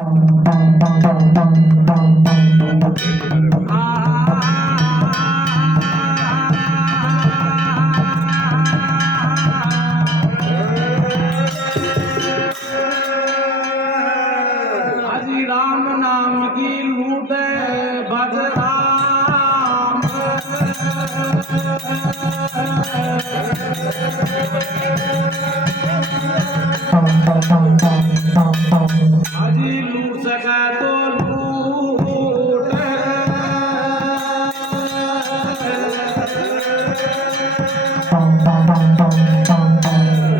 हाजी राम नाम की लूट भज राम। हाजी लूट सका तो लूट,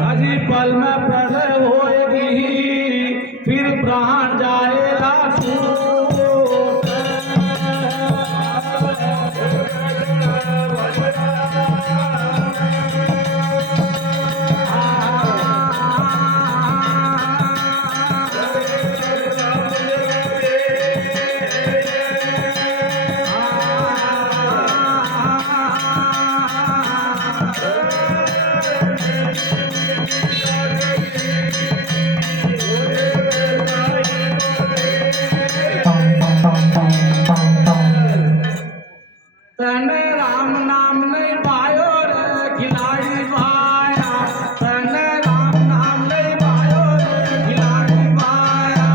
हाजी पल में प्रलय होएगी फिर प्राण जाएगा छूट। तने राम नाम नहीं पायो रे खिलाड़ी भाया, तने राम नाम नहीं पायो रे खिलाड़ी भाया।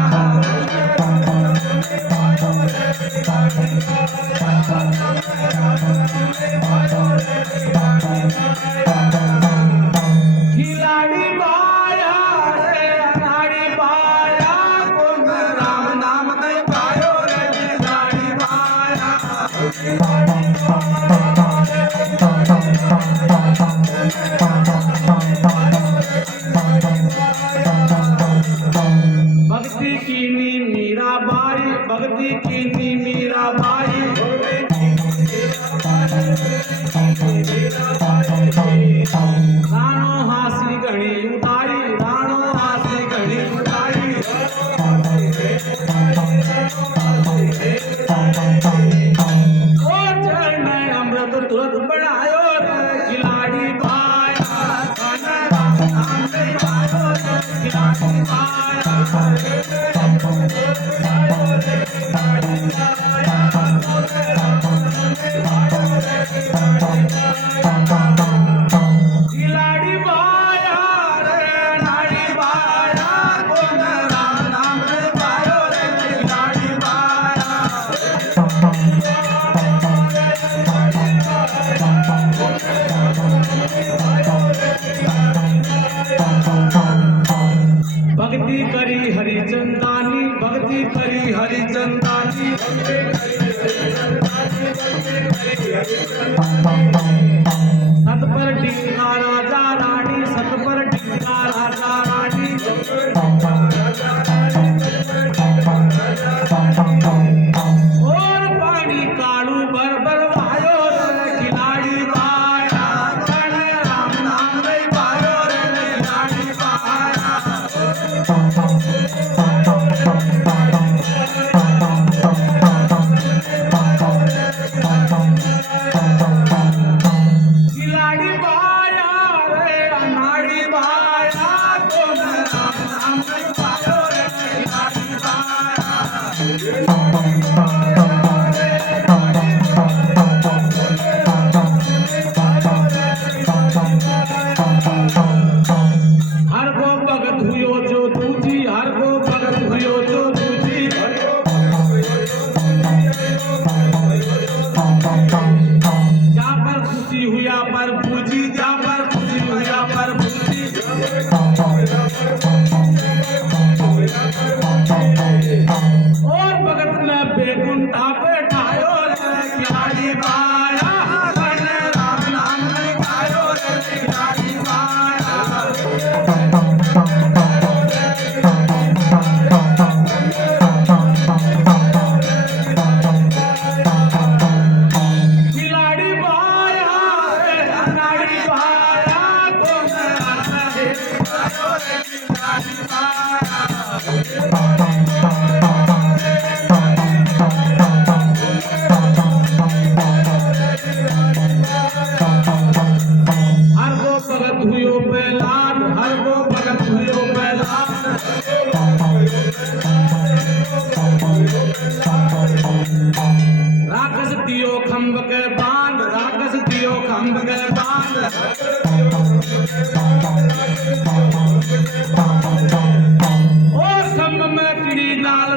खिलाड़ी भाया रे अनाड़ी भाया, कौन राम नाम नहीं पायो रे खिलाड़ी भाया। भक्ति कीनी मीराबाई, भक्ति कीनी मीराबाई, राणो हासी घड़ी उठाई, राणो हासी घड़ी उठाई। ओ चरण अमृत तुरंत बढ़ायो रे खिलाड़ी भाया, खाना राम नाम नहीं पायो रे खिलाड़ी भाया। खिलाड़ी भाया रे नाड़ी भाया, कौन राम नाम नहीं पायो रे खिलाड़ी भाया। भक्ति करी हरिचंदानी, भक्ति करी हरिचंदानी। सत पर टिका राजा रानी, सत पर टिका राजा रानी। और पानी कालू भर भर वायो रे खिलाड़ी भाया, तने राम नाम नहीं पायो रे खिलाड़ी भाया। खिलाड़ी भाया रे अनाड़ी भाया, कौन राम नाम नहीं पायो रे खिलाड़ी भाया। हर को भगत हुयो जो तुझी, हर को भगत हुयो जो तुझी। जा पर खुशी हुआ पर पूजी, जा पर खुशी हुआ पर पूजी। और भगत ने बेग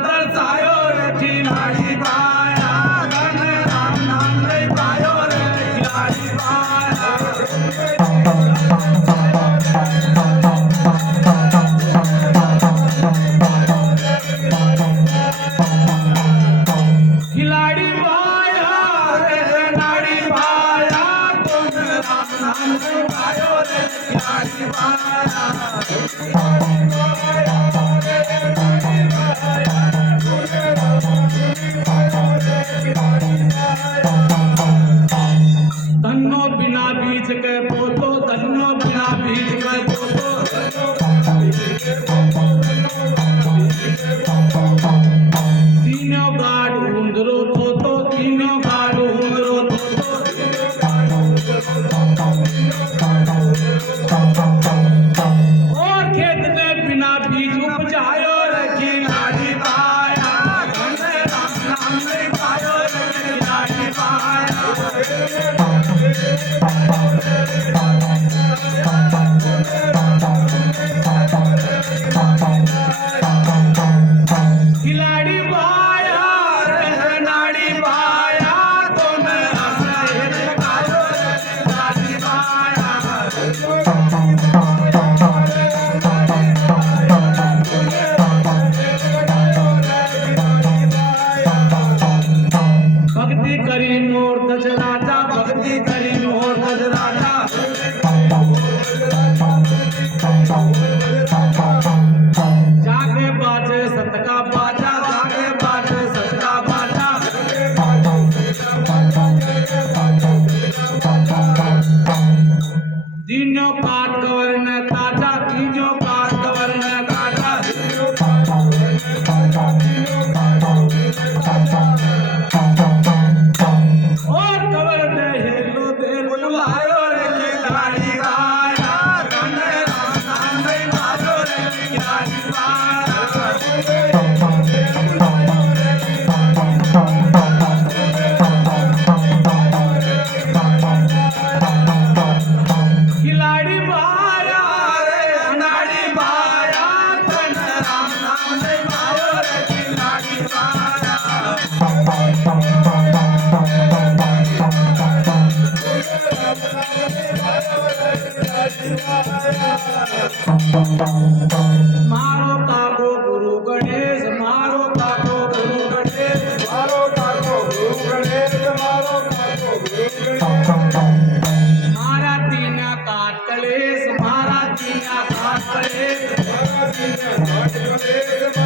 दर चायो रे खिलाडी बाया गण राम नाम रे पायो रे खिलाडी बाया खिलाडी बाया रे नाडी बाया गण राम नाम रे पायो रे खिलाडी बाया धन्नो बिना बीज के पोतो धन्नो बिना बीज के पोतो तीनों गाड उंदरो थोतो तीनों गाड उंदरो थोतो और खेत में बिना बीज उपजायो रे खिलाडी बाया गण राम नाम रे पायो रे खिलाडी बाया खिलाडी बाया रे नाडी बाया दोन राम रे पायो रे खिलाडी बाया भक्ति करी मोर दज राजा भक्ति करी मोर दज राजा जागे बाजे सतका बाजा जागे बाजे सतका बाजा तीनों काट कवरन ताजा तीनों काट कवरन ताजा और कवर दे हेलो दे बुलायो रे खिलाडी बाया गण राम नाम रे पायो रे खिलाडी बाया खिलाडी बाया रे नाडी बाया गण राम नाम रे पायो रे खिलाडी बाया मारो काको गुरु गणेश मारो काको गुरु गणेश मारो काको गुरु गणेश मारो काको गुरु गणेश मारा तीना काट कलेश मारा तीना काट कलेश मारा तीना काट कलेश